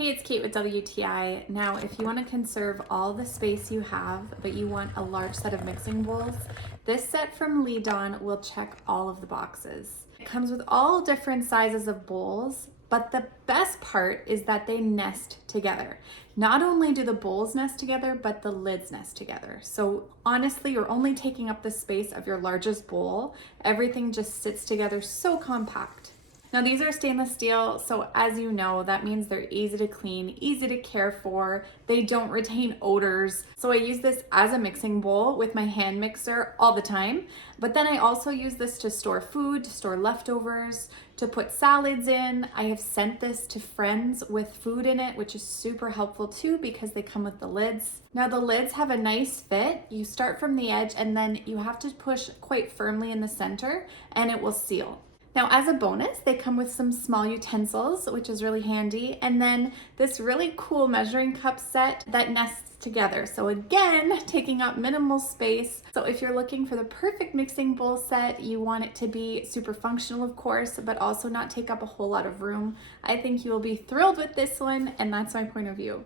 Hey, it's Kate with WTI. Now, if you want to conserve all the space you have, but you want a large set of mixing bowls, this set from Leidawn will check all of the boxes. It comes with all different sizes of bowls, but the best part is that they nest together. Not only do the bowls nest together, but the lids nest together. So honestly, you're only taking up the space of your largest bowl. Everything just sits together so compact. Now these are stainless steel, so as you know, that means they're easy to clean, easy to care for. They don't retain odors. So I use this as a mixing bowl with my hand mixer all the time. But then I also use this to store food, to store leftovers, to put salads in. I have sent this to friends with food in it, which is super helpful too because they come with the lids. Now the lids have a nice fit. You start from the edge and then you have to push quite firmly in the center and it will seal. Now, as a bonus, they come with some small utensils, which is really handy, and then this really cool measuring cup set that nests together. So again, taking up minimal space. So if you're looking for the perfect mixing bowl set, you want it to be super functional, of course, but also not take up a whole lot of room. I think you will be thrilled with this one, and that's my point of view.